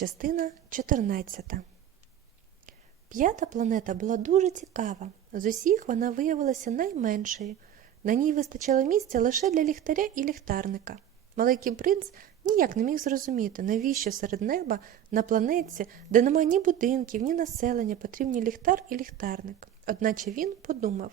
Частина 14. П'ята планета була дуже цікава. З усіх вона виявилася найменшою. На ній вистачало місця лише для ліхтаря і ліхтарника. Маленький принц ніяк не міг зрозуміти, навіщо серед неба на планеті, де немає ні будинків, ні населення, потрібні ліхтар і ліхтарник. Одначе він подумав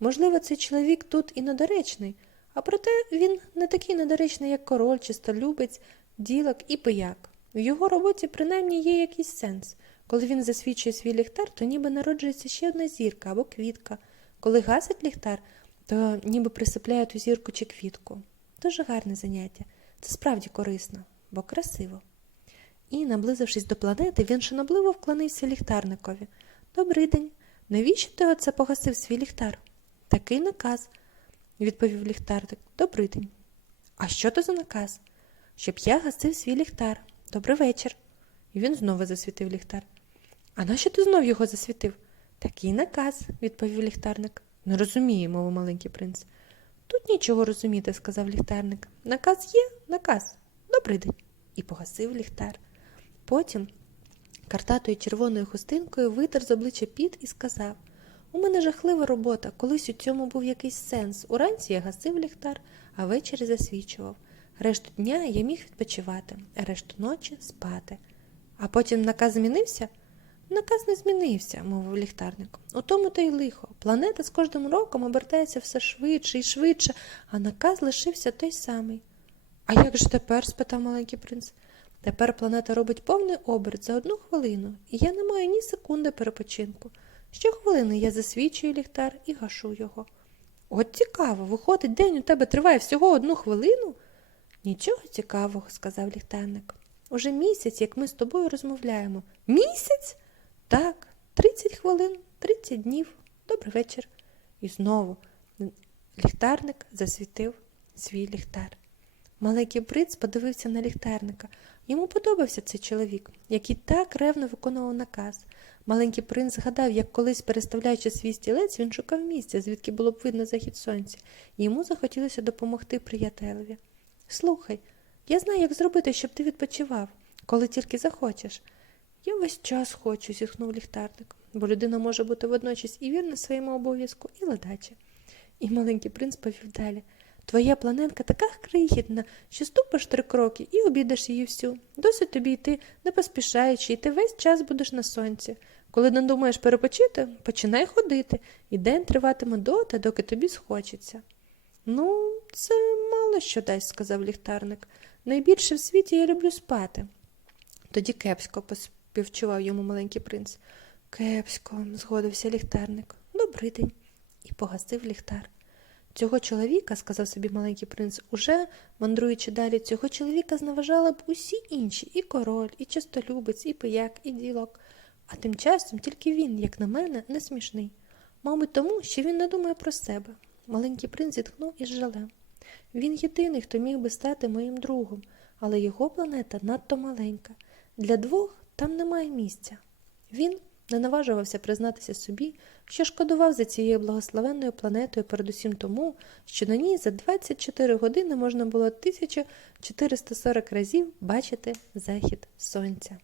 можливо, цей чоловік тут і недоречний, а проте він не такий недоречний, як король, чистолюбець, ділок і пияк. В його роботі принаймні є якийсь сенс. Коли він засвічує свій ліхтар, то ніби народжується ще одна зірка або квітка. Коли гасить ліхтар, то ніби присипляють у зірку чи квітку. Дуже гарне заняття. Це справді корисно, бо красиво. І, наблизившись до планети, він шанобливо вклонився ліхтарникові. Добрий день. Навіщо ти оце погасив свій ліхтар? Такий наказ, відповів ліхтарник. Добрий день. А що то за наказ? Щоб я гасив свій ліхтар. Добрий вечір. І він знову засвітив ліхтар. А нащо ти знов його засвітив? Такий наказ, відповів ліхтарник. Не розумію, мовив маленький принц. Тут нічого розуміти, сказав ліхтарник. Наказ є, наказ. Добрий день. І погасив ліхтар. Потім картатою червоною хустинкою витер з обличчя піт і сказав У мене жахлива робота, колись у цьому був якийсь сенс. Уранці я гасив ліхтар, а ввечері засвічував. Решту дня я міг відпочивати, а решту ночі спати. А потім наказ змінився? Наказ не змінився, мовив ліхтарник. У тому то й лихо. Планета з кожним роком обертається все швидше і швидше, а наказ лишився той самий. А як же тепер? спитав маленький принц. Тепер планета робить повний оберт за одну хвилину, і я не маю ні секунди перепочинку. Щохвилини я засвічую ліхтар і гашу його. От цікаво, виходить, день у тебе триває всього одну хвилину? Нічого цікавого, сказав ліхтарник. Уже місяць, як ми з тобою розмовляємо. Місяць? Так, тридцять хвилин, тридцять днів. Добрий вечір. І знову ліхтарник засвітив свій ліхтар. Маленький принц подивився на ліхтарника. Йому подобався цей чоловік, який так ревно виконував наказ. Маленький принц згадав, як колись, переставляючи свій стілець, він шукав місця, звідки було б видно захід сонця, йому захотілося допомогти приятелеві. Слухай, я знаю, як зробити, щоб ти відпочивав, коли тільки захочеш. Я весь час хочу, зітхнув ліхтарник, бо людина може бути водночас і вірна своєму обов'язку, і ледача. І маленький принц повів далі. Твоя планетка така крихітна, що ступиш три кроки і обідаш її всю. Досить тобі йти, не поспішаючи, і ти весь час будеш на сонці. Коли не думаєш перепочити, починай ходити, і день триватиме доти, доки тобі схочеться. Ну, це мало що дасть, сказав ліхтарник. Найбільше в світі я люблю спати. Тоді кепсько поспівчував йому маленький принц. Кепсько, згодився ліхтарник. Добрий день. І погасив ліхтар. Цього чоловіка, сказав собі маленький принц, уже, мандруючи далі, цього чоловіка зневажали б усі інші і король, і чистолюбець, і пияк, і ділок. А тим часом тільки він, як на мене, не смішний. Мабуть, тому, що він не думає про себе. Маленький принц зітхнув із жалем. Він єдиний, хто міг би стати моїм другом, але його планета надто маленька. Для двох там немає місця. Він не наважувався признатися собі, що шкодував за цією благословенною планетою, передусім тому, що на ній за 24 години можна було 1440 разів бачити захід сонця.